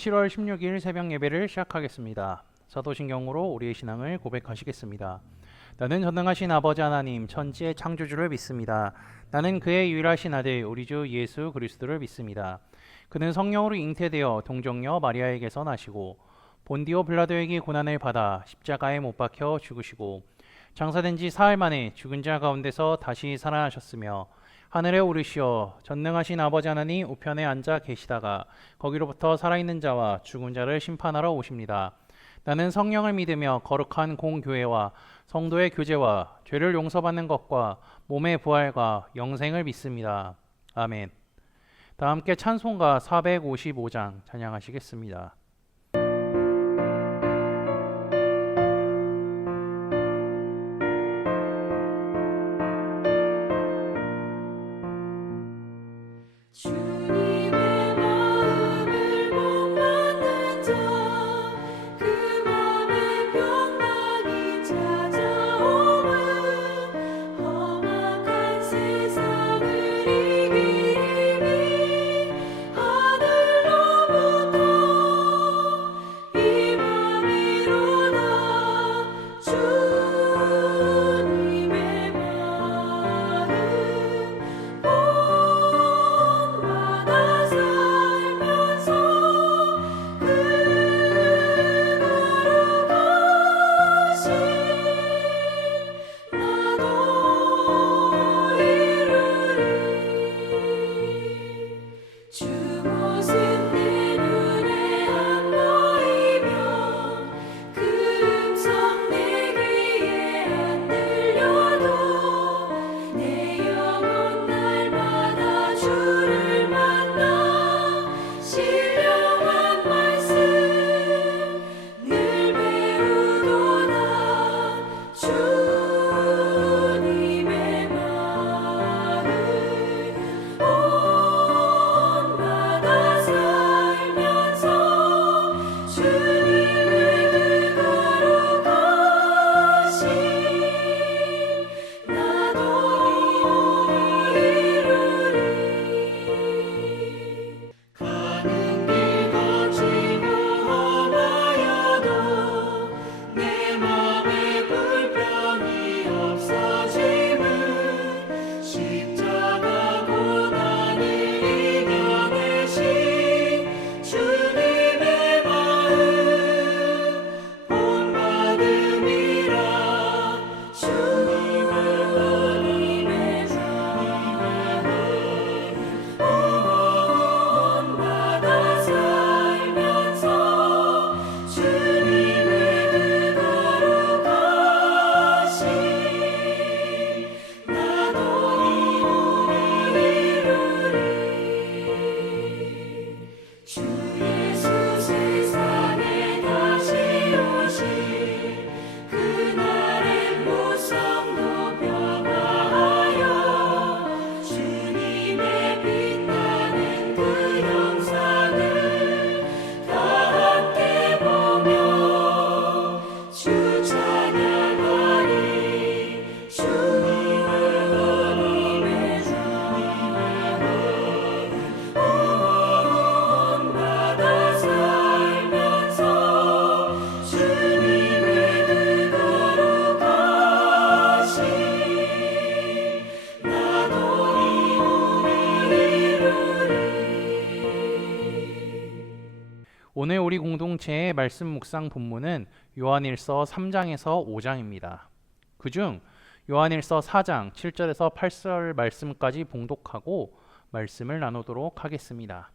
7월 16일 새벽 예배를 시작하겠습니다. 사도신경으로 우리의 신앙을 고백하시겠습니다. 나는 전능하신 아버지 하나님 천지의 창조주를 믿습니다. 나는 그의 유일하신 아들 우리 주 예수 그리스도를 믿습니다. 그는 성령으로 잉태되어 동정녀 마리아에게서 나시고 본디오 빌라도에게 고난을 받아 십자가에 못 박혀 죽으시고 장사된 지 사흘 만에 죽은 자 가운데서 다시 살아나셨으며 하늘에 오르시어 전능하신 아버지 하나님 우편에 앉아 계시다가 거기로부터 살아있는 자와 죽은 자를 심판하러 오십니다. 나는 성령을 믿으며 거룩한 공교회와 성도의 교제와 죄를 용서받는 것과 몸의 부활과 영생을 믿습니다. 아멘. 다 함께 찬송가 455장 찬양하시겠습니다. 오늘 우리 공동체의 말씀 묵상 본문은 요한일서 3장에서 5장입니다. 그중 요한일서 4장 7절에서 8절 말씀까지 봉독하고 말씀을 나누도록 하겠습니다.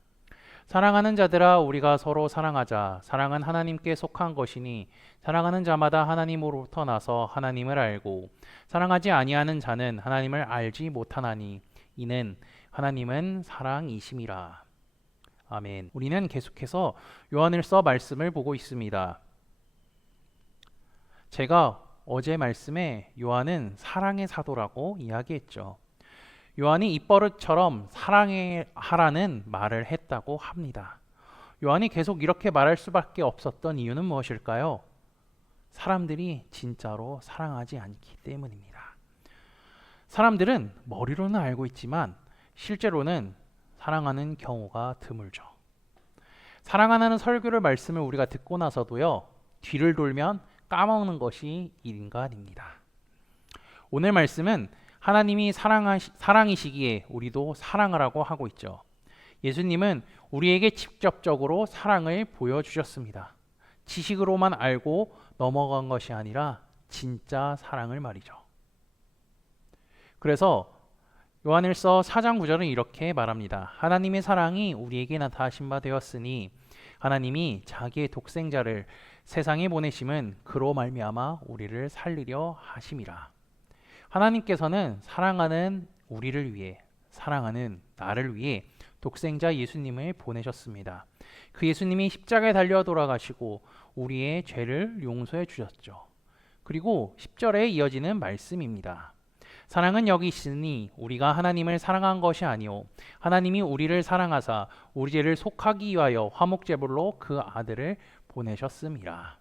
사랑하는 자들아 우리가 서로 사랑하자. 사랑은 하나님께 속한 것이니 사랑하는 자마다 하나님으로부터 나서 하나님을 알고 사랑하지 아니하는 자는 하나님을 알지 못하나니 이는 하나님은 사랑이심이라. 아멘. 우리는 계속해서 요한일서 말씀을 보고 있습니다. 제가 어제 말씀에 요한은 사랑의 사도라고 이야기했죠. 요한이 입버릇처럼 사랑하라는 말을 했다고 합니다. 요한이 계속 이렇게 말할 수밖에 없었던 이유는 무엇일까요? 사람들이 진짜로 사랑하지 않기 때문입니다. 사람들은 머리로는 알고 있지만 실제로는 사랑하는 경우가 드물죠. 사랑하는 설교를 말씀을 우리가 듣고 나서도요, 뒤를 돌면 까먹는 것이 인간입니다. 오늘 말씀은 하나님이 사랑이시기에 우리도 사랑하라고 하고 있죠. 예수님은 우리에게 직접적으로 사랑을 보여주셨습니다. 지식으로만 알고 넘어간 것이 아니라 진짜 사랑을 말이죠. 그래서 요한일서 4장 9절은 이렇게 말합니다. 하나님의 사랑이 우리에게 나타나신 바 되었으니 하나님이 자기의 독생자를 세상에 보내심은 그로 말미암아 우리를 살리려 하심이라. 하나님께서는 사랑하는 우리를 위해, 사랑하는 나를 위해 독생자 예수님을 보내셨습니다. 그 예수님이 십자가에 달려 돌아가시고 우리의 죄를 용서해 주셨죠. 그리고 10절에 이어지는 말씀입니다. 사랑은 여기 있으니 우리가 하나님을 사랑한 것이 아니요 하나님이 우리를 사랑하사 우리 죄를 속하기 위하여 화목제물로 그 아들을 보내셨음이라.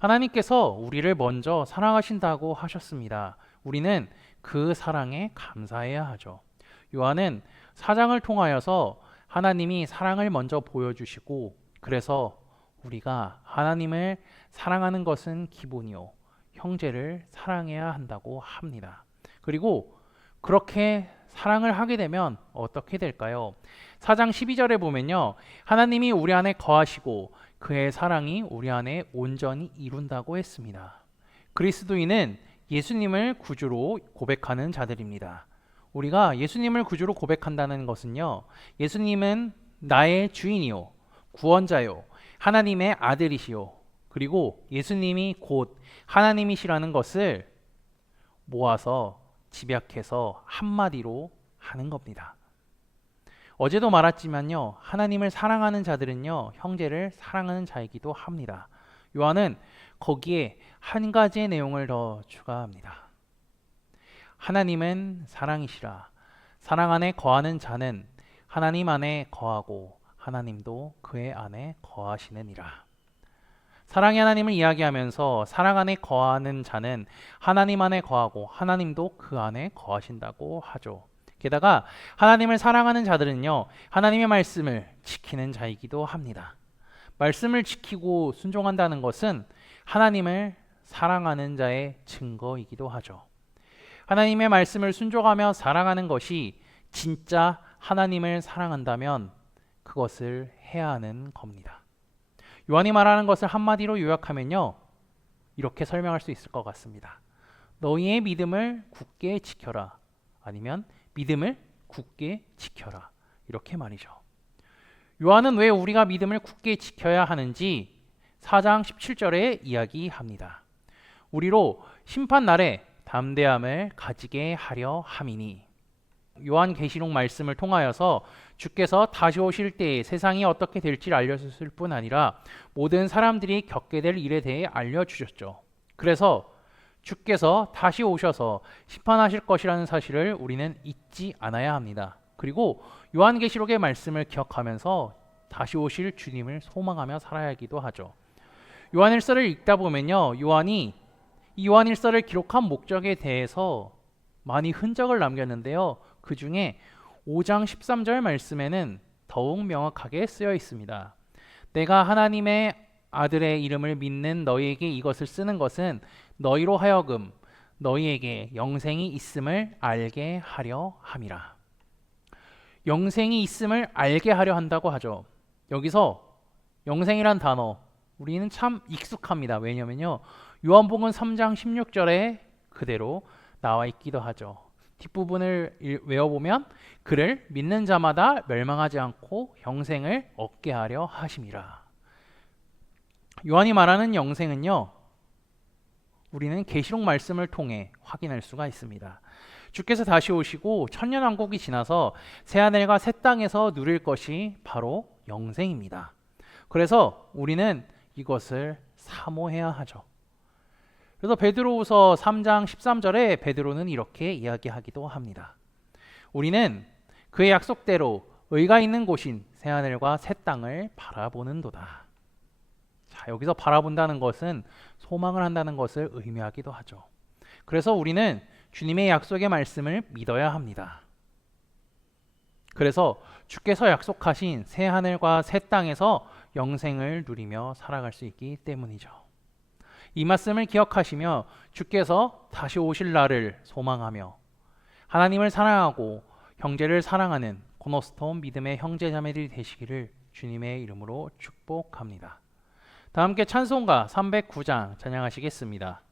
하나님께서 우리를 먼저 사랑하신다고 하셨습니다. 우리는 그 사랑에 감사해야 하죠. 요한은 4장을 통하여서 하나님이 사랑을 먼저 보여주시고, 그래서 우리가 하나님을 사랑하는 것은 기본이요 형제를 사랑해야 한다고 합니다. 그리고 그렇게 사랑을 하게 되면 어떻게 될까요? 4장 12절에 보면요, 하나님이 우리 안에 거하시고 그의 사랑이 우리 안에 온전히 이룬다고 했습니다. 그리스도인은 예수님을 구주로 고백하는 자들입니다. 우리가 예수님을 구주로 고백한다는 것은요, 예수님은 나의 주인이요 구원자요 하나님의 아들이시요, 그리고 예수님이 곧 하나님이시라는 것을 모아서 집약해서 한마디로 하는 겁니다. 어제도 말했지만요, 하나님을 사랑하는 자들은요 형제를 사랑하는 자이기도 합니다. 요한은 거기에 한 가지의 내용을 더 추가합니다. 하나님은 사랑이시라. 사랑 안에 거하는 자는 하나님 안에 거하고 하나님도 그의 안에 거하시느니라. 사랑의 하나님을 이야기하면서 사랑 안에 거하는 자는 하나님 안에 거하고 하나님도 그 안에 거하신다고 하죠. 게다가 하나님을 사랑하는 자들은요 하나님의 말씀을 지키는 자이기도 합니다. 말씀을 지키고 순종한다는 것은 하나님을 사랑하는 자의 증거이기도 하죠. 하나님의 말씀을 순종하며 사랑하는 것이 진짜 하나님을 사랑한다면 그것을 해야 하는 겁니다. 요한이 말하는 것을 한마디로 요약하면요, 이렇게 설명할 수 있을 것 같습니다. 너희의 믿음을 굳게 지켜라. 아니면 믿음을 굳게 지켜라. 이렇게 말이죠. 요한은 왜 우리가 믿음을 굳게 지켜야 하는지 4장 17절에 이야기합니다. 우리로 심판날에 담대함을 가지게 하려 함이니. 요한계시록 말씀을 통하여서 주께서 다시 오실 때에 세상이 어떻게 될지를 알려주실 뿐 아니라 모든 사람들이 겪게 될 일에 대해 알려주셨죠. 그래서 주께서 다시 오셔서 심판하실 것이라는 사실을 우리는 잊지 않아야 합니다. 그리고 요한계시록의 말씀을 기억하면서 다시 오실 주님을 소망하며 살아야 하기도 하죠. 요한일서를 읽다 보면요, 요한이 이 요한일서를 기록한 목적에 대해서 많이 흔적을 남겼는데요, 그 중에 5장 13절 말씀에는 더욱 명확하게 쓰여 있습니다. 내가 하나님의 아들의 이름을 믿는 너희에게 이것을 쓰는 것은 너희로 하여금 너희에게 영생이 있음을 알게 하려 함이라. 영생이 있음을 알게 하려 한다고 하죠. 여기서 영생이란 단어 우리는 참 익숙합니다. 왜냐면요, 요한복음 3장 16절에 그대로 나와 있기도 하죠. 뒷부분을 외워보면 그를 믿는 자마다 멸망하지 않고 영생을 얻게 하려 하심이라. 요한이 말하는 영생은요, 우리는 계시록 말씀을 통해 확인할 수가 있습니다. 주께서 다시 오시고 천년왕국이 지나서 새하늘과 새 땅에서 누릴 것이 바로 영생입니다. 그래서 우리는 이것을 사모해야 하죠. 그래서 베드로후서 3장 13절에 베드로는 이렇게 이야기하기도 합니다. 우리는 그의 약속대로 의가 있는 곳인 새하늘과 새 땅을 바라보는도다. 자, 여기서 바라본다는 것은 소망을 한다는 것을 의미하기도 하죠. 그래서 우리는 주님의 약속의 말씀을 믿어야 합니다. 그래서 주께서 약속하신 새 하늘과 새 땅에서 영생을 누리며 살아갈 수 있기 때문이죠. 이 말씀을 기억하시며 주께서 다시 오실 날을 소망하며 하나님을 사랑하고 형제를 사랑하는 코너스톤 믿음의 형제자매들이 되시기를 주님의 이름으로 축복합니다. 다 함께 찬송가 309장 찬양하시겠습니다.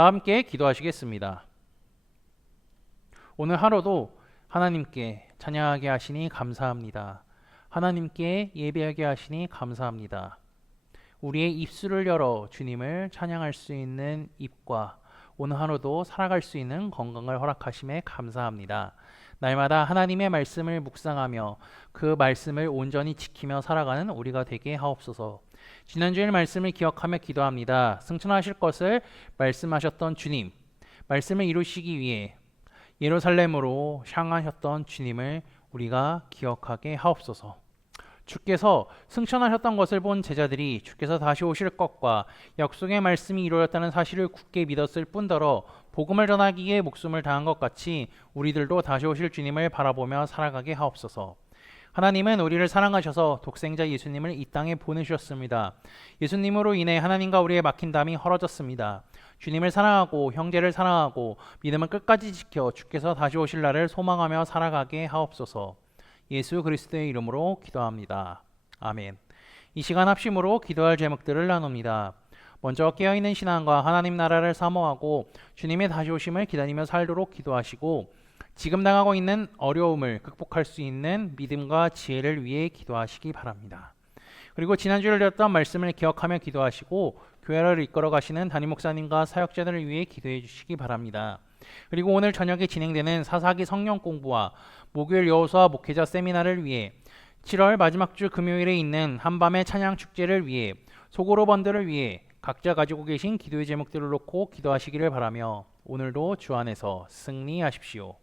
다 함께 기도하시겠습니다. 오늘 하루도 하나님께 찬양하게 하시니 감사합니다. 하나님께 예배하게 하시니 감사합니다. 우리의 입술을 열어 주님을 찬양할 수 있는 입과 오늘 하루도 살아갈 수 있는 건강을 허락하심에 감사합니다. 날마다 하나님의 말씀을 묵상하며 그 말씀을 온전히 지키며 살아가는 우리가 되게 하옵소서. 지난주일 말씀을 기억하며 기도합니다. 승천하실 것을 말씀하셨던 주님, 말씀을 이루시기 위해 예루살렘으로 향하셨던 주님을 우리가 기억하게 하옵소서. 주께서 승천하셨던 것을 본 제자들이 주께서 다시 오실 것과 약속의 말씀이 이루어졌다는 사실을 굳게 믿었을 뿐더러 복음을 전하기에 목숨을 다한 것 같이 우리들도 다시 오실 주님을 바라보며 살아가게 하옵소서. 하나님은 우리를 사랑하셔서 독생자 예수님을 이 땅에 보내주셨습니다. 예수님으로 인해 하나님과 우리의 막힌 담이 헐어졌습니다. 주님을 사랑하고 형제를 사랑하고 믿음을 끝까지 지켜 주께서 다시 오실 날을 소망하며 살아가게 하옵소서. 예수 그리스도의 이름으로 기도합니다. 아멘. 이 시간 합심으로 기도할 제목들을 나눕니다. 먼저 깨어있는 신앙과 하나님 나라를 사모하고 주님의 다시 오심을 기다리며 살도록 기도하시고 지금 당하고 있는 어려움을 극복할 수 있는 믿음과 지혜를 위해 기도하시기 바랍니다. 그리고 지난주에 드렸던 말씀을 기억하며 기도하시고 교회를 이끌어 가시는 담임 목사님과 사역자들을 위해 기도해 주시기 바랍니다. 그리고 오늘 저녁에 진행되는 사사기 성령 공부와 목요일 여호수아 목회자 세미나를 위해 7월 마지막 주 금요일에 있는 한밤의 찬양 축제를 위해 소고로 번들을 위해 각자 가지고 계신 기도의 제목들을 놓고 기도하시기를 바라며 오늘도 주 안에서 승리하십시오.